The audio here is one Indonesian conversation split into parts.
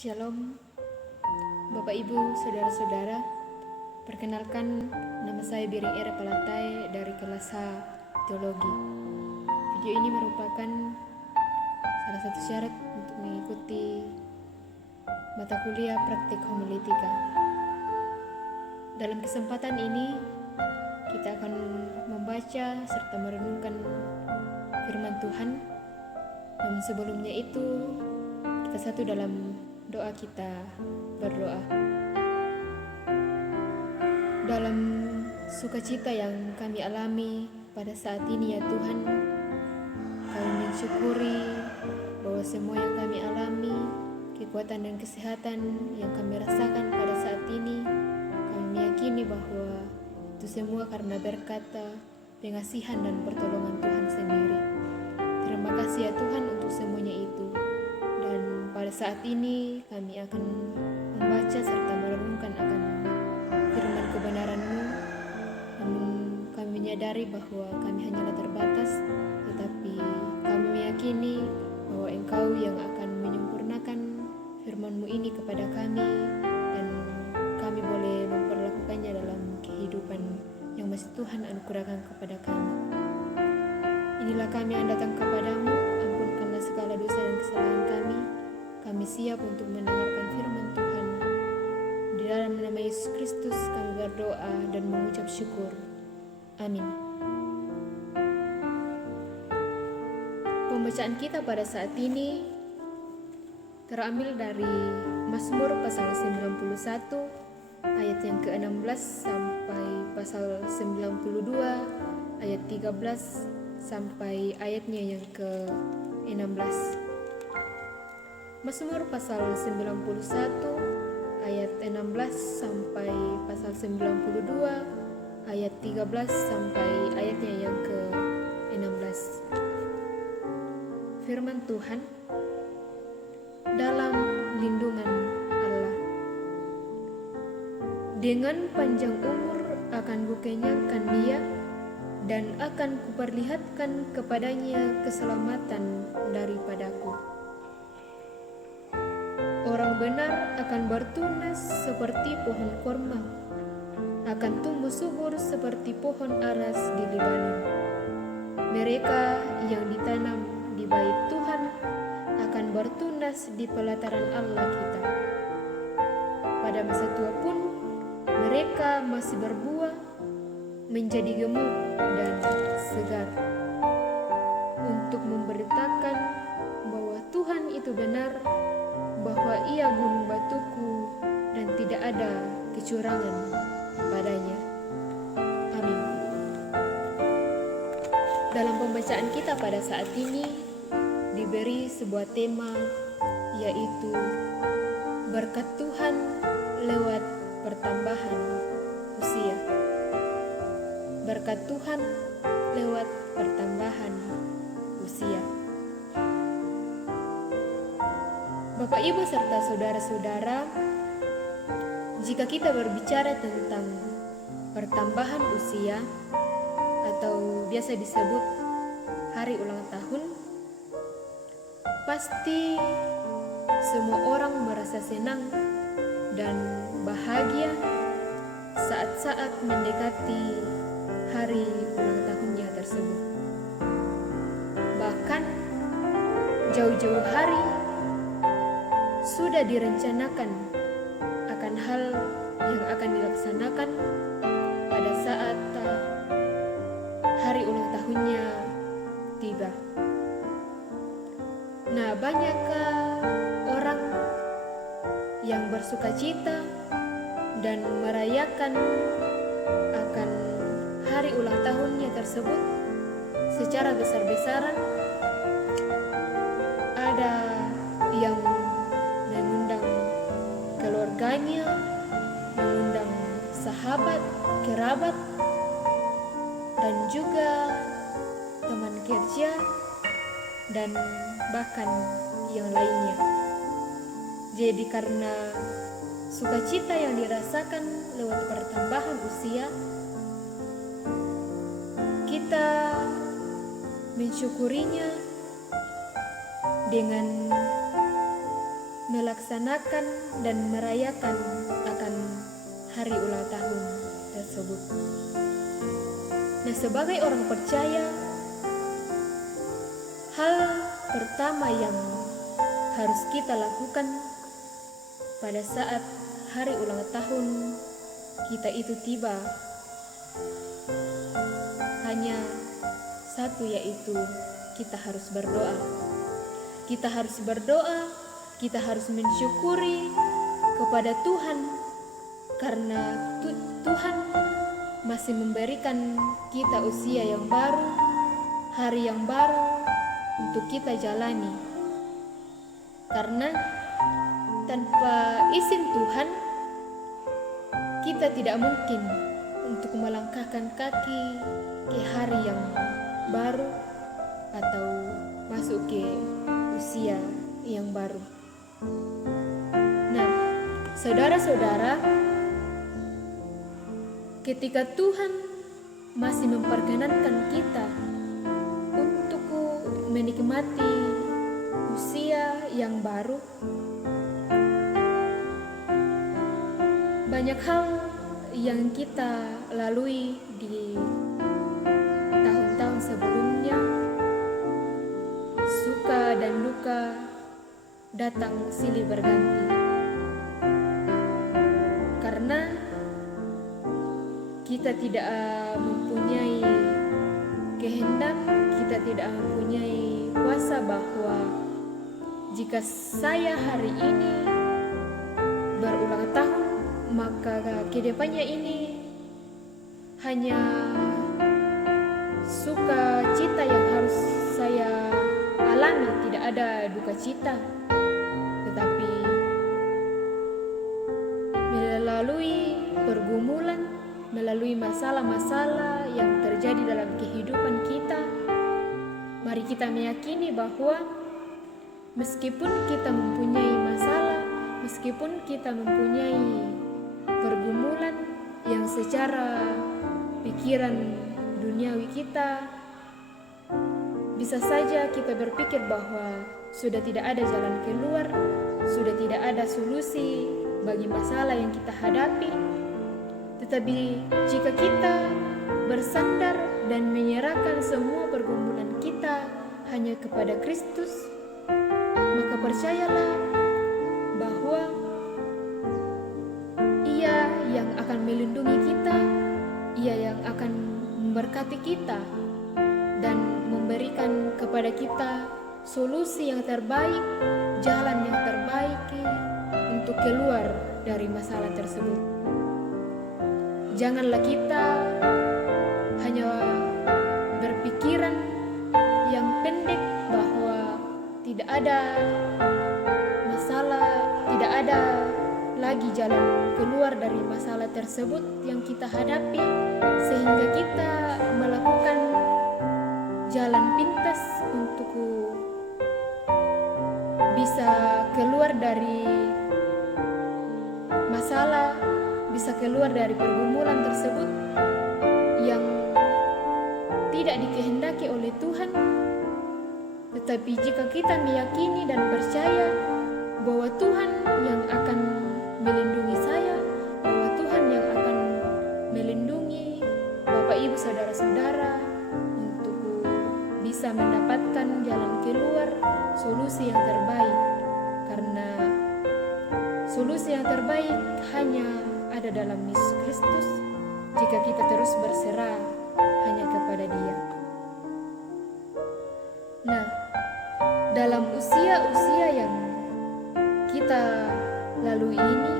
Shalom, Bapak Ibu, Saudara-saudara. Perkenalkan, nama saya Biring Era Palatai dari kelas H Teologi. Video ini merupakan salah satu syarat untuk mengikuti mata kuliah praktik homiletika. Dalam kesempatan ini, kita akan membaca serta merenungkan firman Tuhan. Namun sebelumnya itu, kita satu dalam doa. Kita berdoa. Dalam sukacita yang kami alami pada saat ini ya Tuhan, kami mensyukuri bahwa semua yang kami alami, kekuatan dan kesehatan yang kami rasakan pada saat ini, kami meyakini bahwa itu semua karena berkat pengasihan dan pertolongan Tuhan sendiri. Terima kasih ya Tuhan untuk semuanya itu. Dan pada saat ini kami akan membaca serta merenungkan akan firman kebenaran-Mu. Namun kami menyadari bahwa kami hanyalah terbatas, tetapi kami meyakini bahwa Engkau yang akan menyempurnakan firman-Mu ini kepada kami, dan kami boleh memperlakukannya dalam kehidupan yang masih Tuhan anugerahkan kepada kami. Inilah kami yang datang kepadamu, ampunkanlah segala dosa dan kesalahan kami. Kami siap untuk mendengarkan firman Tuhan. Di dalam nama Yesus Kristus kami berdoa dan mengucap syukur. Amin. Pembacaan kita pada saat ini terambil dari Mazmur pasal 91 ayat yang ke-16 sampai pasal 92 ayat 13 sampai ayatnya yang ke-16. Mazmur pasal 91 ayat 16 sampai pasal 92 ayat 13 sampai ayatnya yang ke-16. Firman Tuhan, dalam lindungan Allah. Dengan panjang umur akan kukenyangkan dia, dan akan kuperlihatkan kepadanya keselamatan daripadaku. Orang benar akan bertunas seperti pohon korma, akan tumbuh subur seperti pohon aras di Libanon. Mereka yang ditanam di bait Tuhan akan bertunas di pelataran Allah kita. Pada masa tua pun mereka masih berbuah, menjadi gemuk dan segar, untuk memberitakan bahwa Tuhan itu benar, bahwa Ia gunung batuku dan tidak ada kecurangan padanya. Amin. Dalam pembacaan kita pada saat ini diberi sebuah tema, yaitu berkat Tuhan lewat pertambahan usia. Berkat Tuhan lewat pertambahan usia. Bapak, Ibu, serta saudara-saudara, jika kita berbicara tentang pertambahan usia atau biasa disebut hari ulang tahun, pasti semua orang merasa senang dan bahagia saat-saat mendekati hari ulang tahunnya tersebut. Bahkan jauh-jauh hari sudah direncanakan akan hal yang akan dilaksanakan pada saat hari ulang tahunnya tiba. Nah, banyak orang yang bersukacita dan merayakan akan hari ulang tahunnya tersebut secara besar-besaran. Ada yang mengundang keluarganya, mengundang sahabat, kerabat, dan juga teman kerja, dan bahkan yang lainnya. Jadi karena sukacita yang dirasakan lewat pertambahan usia, kita mensyukurinya dengan melaksanakan dan merayakan akan hari ulang tahun tersebut. Nah, sebagai orang percaya, hal pertama yang harus kita lakukan pada saat hari ulang tahun kita itu tiba hanya satu, yaitu kita harus berdoa. Kita harus berdoa, kita harus mensyukuri kepada Tuhan karena Tuhan masih memberikan kita usia yang baru, hari yang baru untuk kita jalani. Karena tanpa izin Tuhan, kita tidak mungkin untuk melangkahkan kaki ke hari yang baru atau masuk ke usia yang baru. Nah, saudara-saudara, ketika Tuhan masih memperkenankan kita untuk menikmati usia yang baru, banyak hal yang kita lalui di tahun-tahun sebelumnya, suka dan duka datang silih berganti. Karena kita tidak mempunyai kehendak, kita tidak mempunyai kuasa bahwa jika saya hari ini berulang tahun, maka kedepannya ini hanya suka cita yang harus saya alami, tidak ada duka cita. Tetapi melalui pergumulan, melalui masalah-masalah yang terjadi dalam kehidupan kita, mari kita meyakini bahwa meskipun kita mempunyai masalah, meskipun kita mempunyai pergumulan yang secara pikiran duniawi kita, bisa saja kita berpikir bahwa sudah tidak ada jalan keluar, sudah tidak ada solusi bagi masalah yang kita hadapi. Tetapi jika kita bersandar dan menyerahkan semua pergumulan kita hanya kepada Kristus, maka percayalah bahwa Ia yang akan melindungi kita, Ia yang akan memberkati kita dan memberikan kepada kita solusi yang terbaik, jalan yang terbaik untuk keluar dari masalah tersebut. Janganlah kita hanya berpikiran yang pendek bahwa tidak ada masalah, tidak ada lagi jalan keluar dari masalah tersebut yang kita hadapi, sehingga kita melakukan jalan pintas untuk bisa keluar dari masalah, bisa keluar dari pergumulan tersebut yang tidak dikehendaki oleh Tuhan. Tetapi jika kita meyakini dan percaya bahwa Tuhan yang akan melindungi saya, bahwa Tuhan yang akan melindungi Bapak Ibu saudara-saudara untuk bisa mendapatkan jalan keluar, solusi yang terbaik. Karena solusi yang terbaik hanya ada dalam Yesus Kristus jika kita terus berserah hanya kepada Dia. Nah, dalam usia-usia yang kita lalui ini,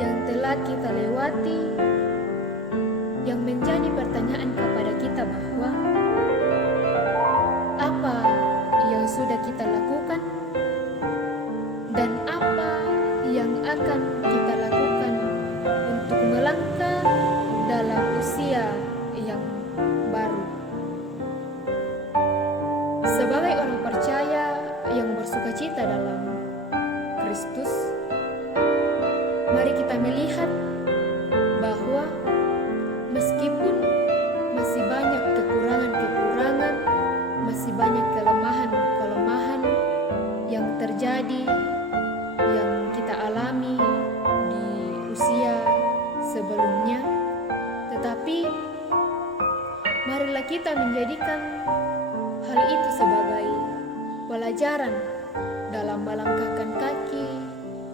yang telah kita lewati, yang menjadi pertanyaan kepada kita bahwa apa yang sudah kita lakukan dan apa yang akan kita lakukan untuk melangkah dalam usia yang baru. Sebagai orang percaya yang bersukacita dalam Kristus, mari kita melihat bahwa meskipun masih banyak kekurangan-kekurangan, masih banyak kelemahan-kelemahan yang terjadi kita menjadikan hal itu sebagai pelajaran dalam melangkahkan kaki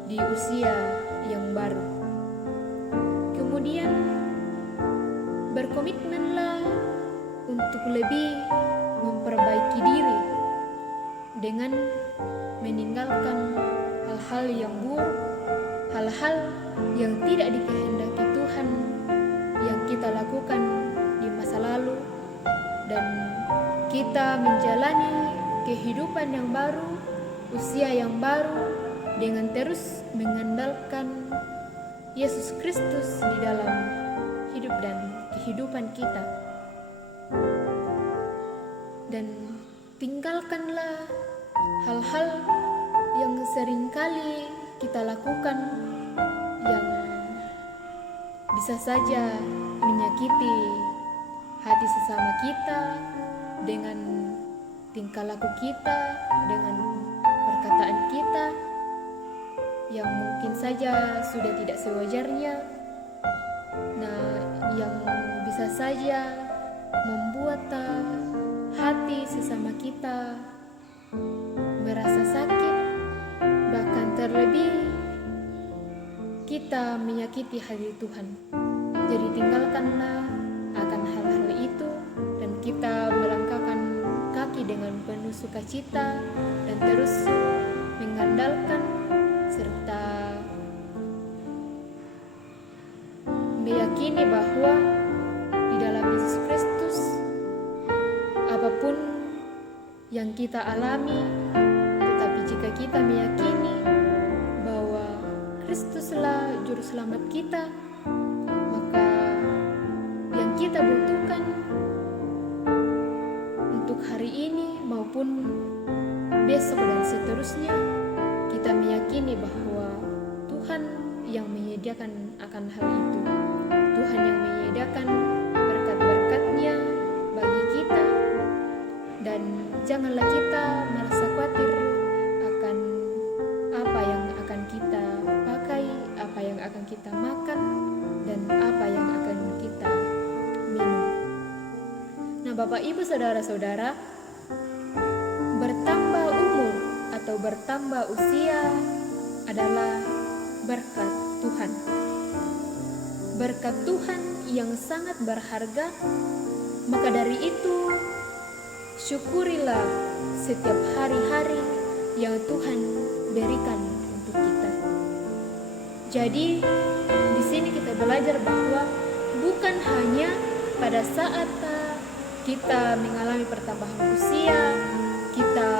di usia yang baru. Kemudian berkomitmenlah untuk lebih memperbaiki diri dengan meninggalkan hal-hal yang buruk, hal-hal yang tidak dikehendaki Tuhan yang kita lakukan di masa lalu, dan kita menjalani kehidupan yang baru, usia yang baru, dengan terus mengandalkan Yesus Kristus di dalam hidup dan kehidupan kita. Dan tinggalkanlah hal-hal yang seringkali kita lakukan yang bisa saja menyakiti hati sesama kita dengan tingkah laku kita, dengan perkataan kita yang mungkin saja sudah tidak sewajarnya, yang bisa saja membuat hati sesama kita merasa sakit, bahkan terlebih kita menyakiti hati Tuhan. Jadi tinggalkanlah akan hal-hal itu, dan kita melangkahkan kaki dengan penuh sukacita dan terus mengandalkan serta meyakini bahwa di dalam Yesus Kristus apapun yang kita alami, tetapi jika kita meyakini bahwa Kristuslah juru selamat kita, maka yang kita butuhkan untuk hari ini maupun besok dan seterusnya, kita meyakini bahwa Tuhan yang menyediakan akan hal itu. Tuhan yang menyediakan berkat-berkat-Nya bagi kita, dan janganlah kita merasa khawatir akan apa yang akan kita pakai, apa yang akan kita makan, dan apa yang akan kita minum. Nah, Bapak Ibu Saudara-saudara, bertambah umur atau bertambah usia adalah berkat Tuhan. Berkat Tuhan yang sangat berharga. Maka dari itu, syukurilah setiap hari-hari yang Tuhan berikan untuk kita. Jadi, di sini kita belajar bahwa bukan hanya pada saat kita mengalami pertambahan usia, kita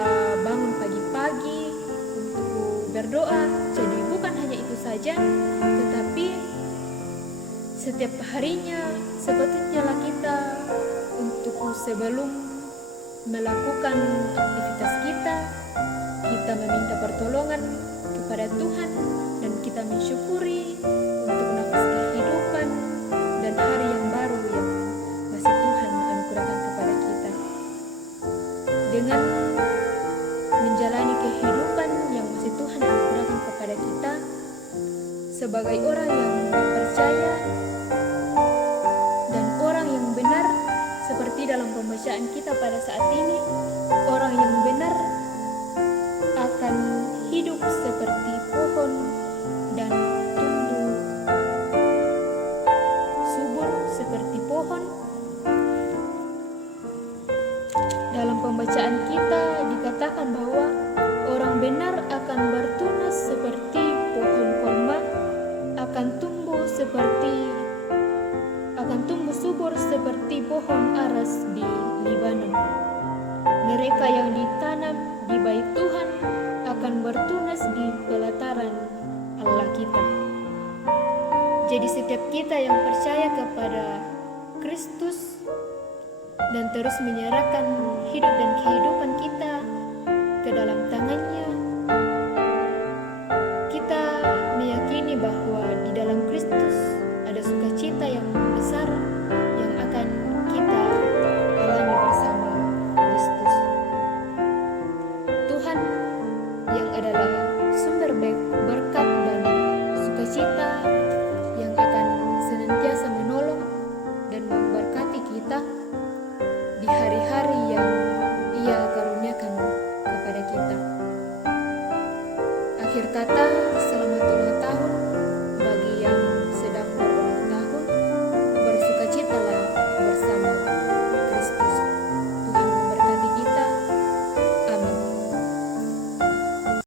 bangun pagi-pagi untuk berdoa. Jadi bukan hanya itu saja, tetapi setiap harinya sepatutnya kita untuk sebelum melakukan aktivitas kita meminta pertolongan kepada Tuhan, dan kita mensyukuri untuk nafas kehidupan dan hari yang baru yang masih Tuhan anugerahkan kepada kita. Dengan menjalani kehidupan yang masih Tuhan anugerahkan kepada kita sebagai orang yang percaya dan orang yang benar, seperti dalam pembacaan kita pada saat ini, orang yang benar akan hidup seperti pohon dan tumbuh subur seperti pohon. Dalam pembacaan kita dikatakan bahwa orang benar akan bertunas seperti pohon korma, akan tumbuh subur seperti pohon aras di Libanon. Mereka yang ditanam di bait Tuhan akan bertunas di pelataran Allah kita. Jadi setiap kita yang percaya kepada Kristus dan terus menyerahkan hidup dan kehidupan kita ke dalam tangannya, kita meyakini bahwa di dalam Kristus ada sukacita yang besar yang akan kita alami bersama Kristus. Tuhan yang adalah sumber berkat dan sukacita yang akan senantiasa menolong dan memberkati kita, berkata,